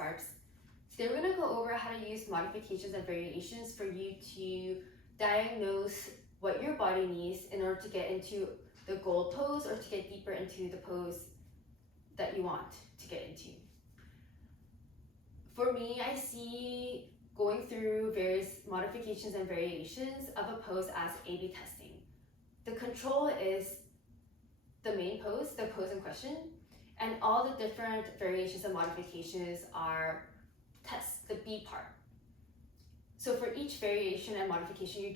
Sparks. Today we're going to go over how to use modifications and variations for you to diagnose what your body needs in order to get into the goal pose or to get deeper into the pose that you want to get into. For me, I see going through various modifications and variations of a pose as A/B testing. The control is the main pose, the pose in question, and all the different variations and modifications are tests, the B part. So for each variation and modification, you're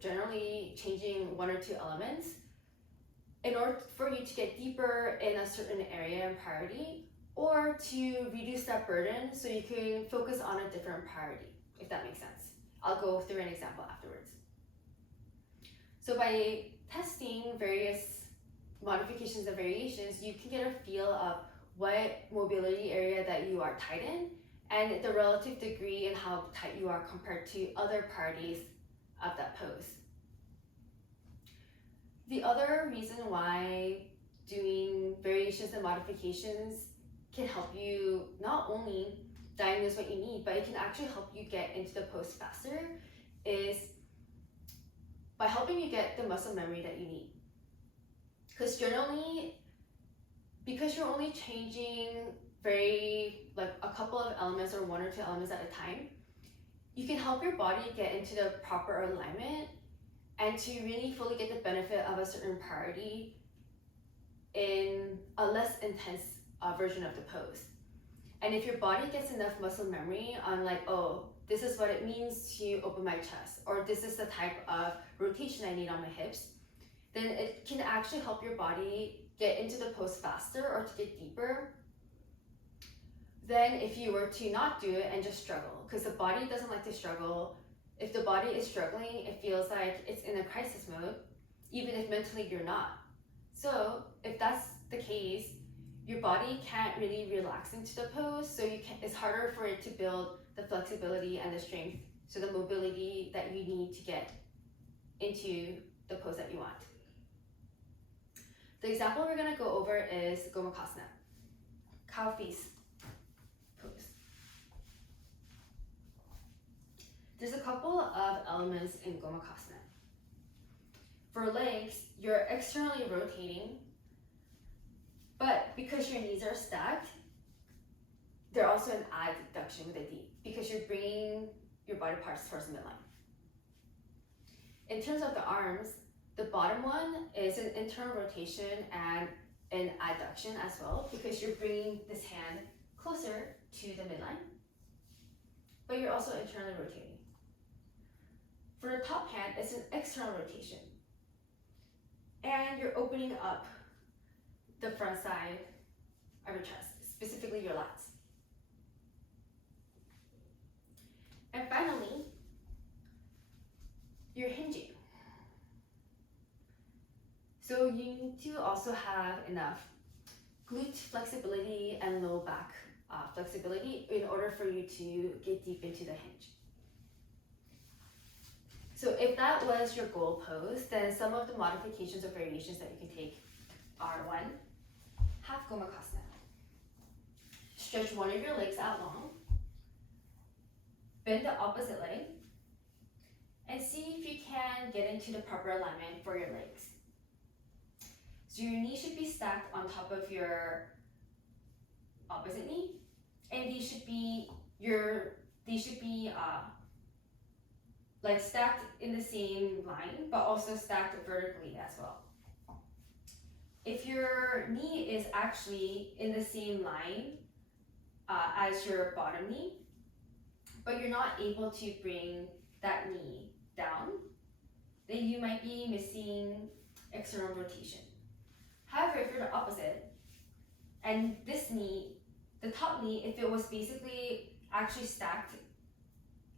generally changing one or two elements in order for you to get deeper in a certain area and priority, or to reduce that burden so you can focus on a different priority, if that makes sense. I'll go through an example afterwards. So by testing various modifications and variations, you can get a feel of what mobility area that you are tight in and the relative degree and how tight you are compared to other priorities of that pose. The other reason why doing variations and modifications can help you not only diagnose what you need, but it can actually help you get into the pose faster is by helping you get the muscle memory that you need. Because generally, because you're only changing a couple of elements or one or two elements at a time, you can help your body get into the proper alignment and to really fully get the benefit of a certain priority in a less intense version of the pose. And if your body gets enough muscle memory on oh, this is what it means to open my chest, or this is the type of rotation I need on my hips, then it can actually help your body get into the pose faster or to get deeper than if you were to not do it and just struggle, because the body doesn't like to struggle. If the body is struggling, it feels like it's in a crisis mode, even if mentally you're not. So if that's the case, your body can't really relax into the pose, so it's harder for it to build the flexibility and the strength, so the mobility that you need to get into the pose that you want. The example we're going to go over is Gomakasana, cow face pose. There's a couple of elements in Gomakasana. For legs, you're externally rotating, but because your knees are stacked, they're also an adduction with a D, because you're bringing your body parts towards the midline. In terms of the arms, the bottom one is an internal rotation and an adduction as well, because you're bringing this hand closer to the midline, but you're also internally rotating. For the top hand, it's an external rotation, and you're opening up the front side of your chest, specifically your lats. And finally, you're hinging. So you need to also have enough glute flexibility and low back flexibility in order for you to get deep into the hinge. So if that was your goal pose, then some of the modifications or variations that you can take are: 1, half Gomakasana. Stretch one of your legs out long, bend the opposite leg, and see if you can get into the proper alignment for your legs. So your knee should be stacked on top of your opposite knee, and these should be stacked in the same line, but also stacked vertically as well. If your knee is actually in the same line as your bottom knee, but you're not able to bring that knee down, then you might be missing external rotation. However, if you're the opposite, and this knee, the top knee, if it was basically actually stacked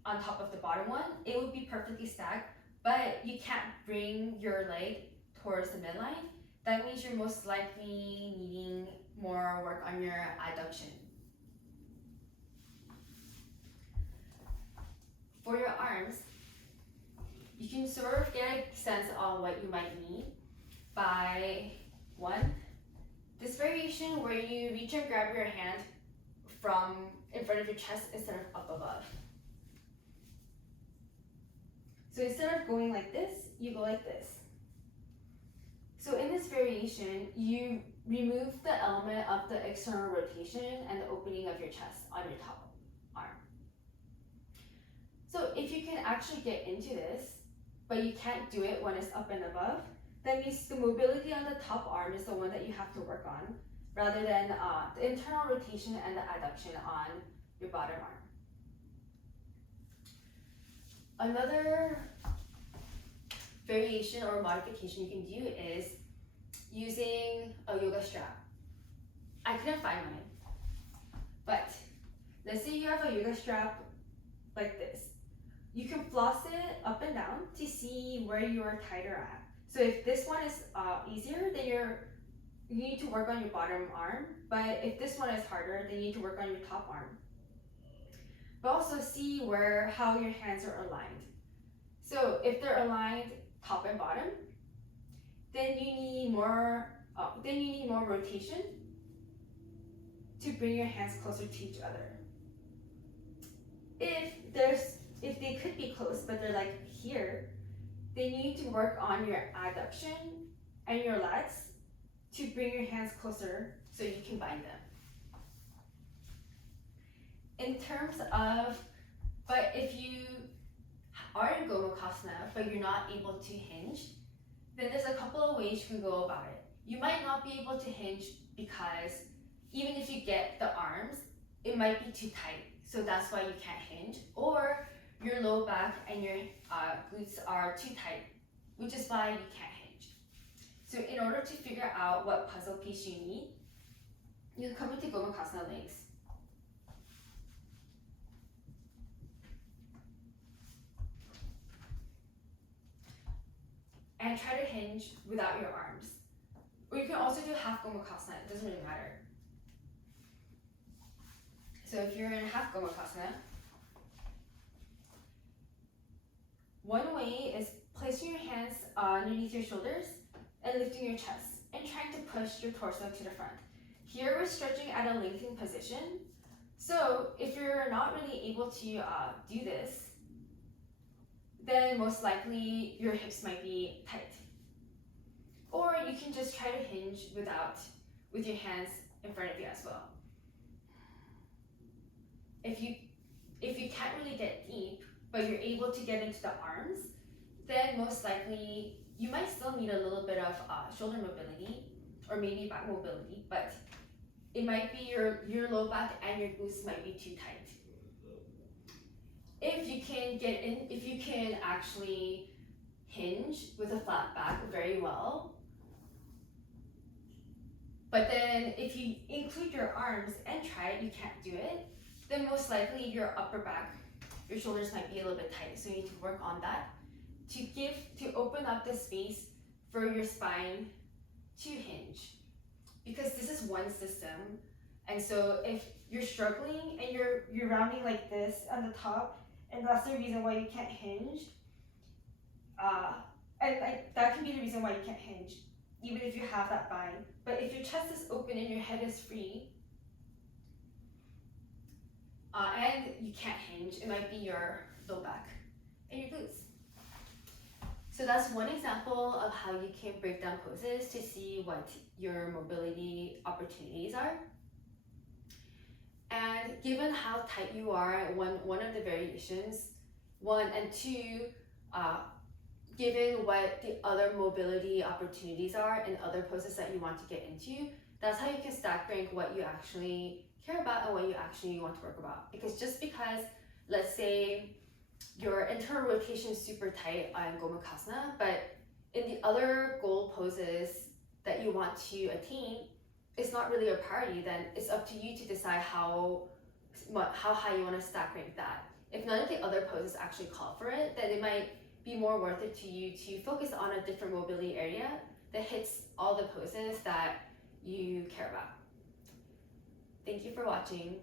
on top of the bottom one, it would be perfectly stacked, but you can't bring your leg towards the midline. That means you're most likely needing more work on your adduction. For your arms, you can sort of get a sense on what you might need by 1, this variation where you reach and grab your hand from in front of your chest instead of up above. So instead of going like this, you go like this. So in this variation, you remove the element of the external rotation and the opening of your chest on your top arm. So if you can actually get into this, but you can't do it when it's up and above, that means the mobility on the top arm is the one that you have to work on, rather than the internal rotation and the adduction on your bottom arm. Another variation or modification you can do is using a yoga strap. I couldn't find mine, but let's say you have a yoga strap like this. You can floss it up and down to see where you are tighter at. So if this one is easier, then you need to work on your bottom arm, but if this one is harder, then you need to work on your top arm. But also see how your hands are aligned. So if they're aligned top and bottom, then you need more rotation to bring your hands closer to each other. If they could be close, but they're like here, then you need to work on your adduction and your lats to bring your hands closer so you can bind them. In terms of, but if you are in Gomukhasana, but you're not able to hinge, then there's a couple of ways you can go about it. You might not be able to hinge because even if you get the arms, it might be too tight. So that's why you can't hinge. Or your low back and your glutes are too tight, which is why you can't hinge. So in order to figure out what puzzle piece you need, you come into Gomukhasana legs. And try to hinge without your arms. Or you can also do half Gomukhasana, it doesn't really matter. So if you're in half Gomukhasana, one way is placing your hands underneath your shoulders and lifting your chest and trying to push your torso to the front. Here we're stretching at a lengthened position. So if you're not really able to do this, then most likely your hips might be tight. Or you can just try to hinge with your hands in front of you as well. If you can't really get deep, but you're able to get into the arms, then most likely you might still need a little bit of shoulder mobility or maybe back mobility, but it might be your low back and your glutes might be too tight. If you can actually hinge with a flat back very well, but then if you include your arms and try it, you can't do it, then most likely your upper back, your shoulders might be a little bit tight. So you need to work on that to open up the space for your spine to hinge. Because this is one system. And so if you're struggling and you're rounding like this on the top, and that's the reason why you can't hinge, and that can be the reason why you can't hinge, even if you have that bind. But if your chest is open and your head is free, and you can't hinge, it might be your low back and your glutes. So that's one example of how you can break down poses to see what your mobility opportunities are. And given how tight you are at one of the variations, one and two, given what the other mobility opportunities are and other poses that you want to get into, that's how you can stack rank what you actually care about and what you actually want to work about. Because just because, let's say, your internal rotation is super tight on Gomukhasana, but in the other goal poses that you want to attain, it's not really a priority, then it's up to you to decide how high you want to stack rank that. If none of the other poses actually call for it, then it might be more worth it to you to focus on a different mobility area that hits all the poses that you care about. Thank you for watching.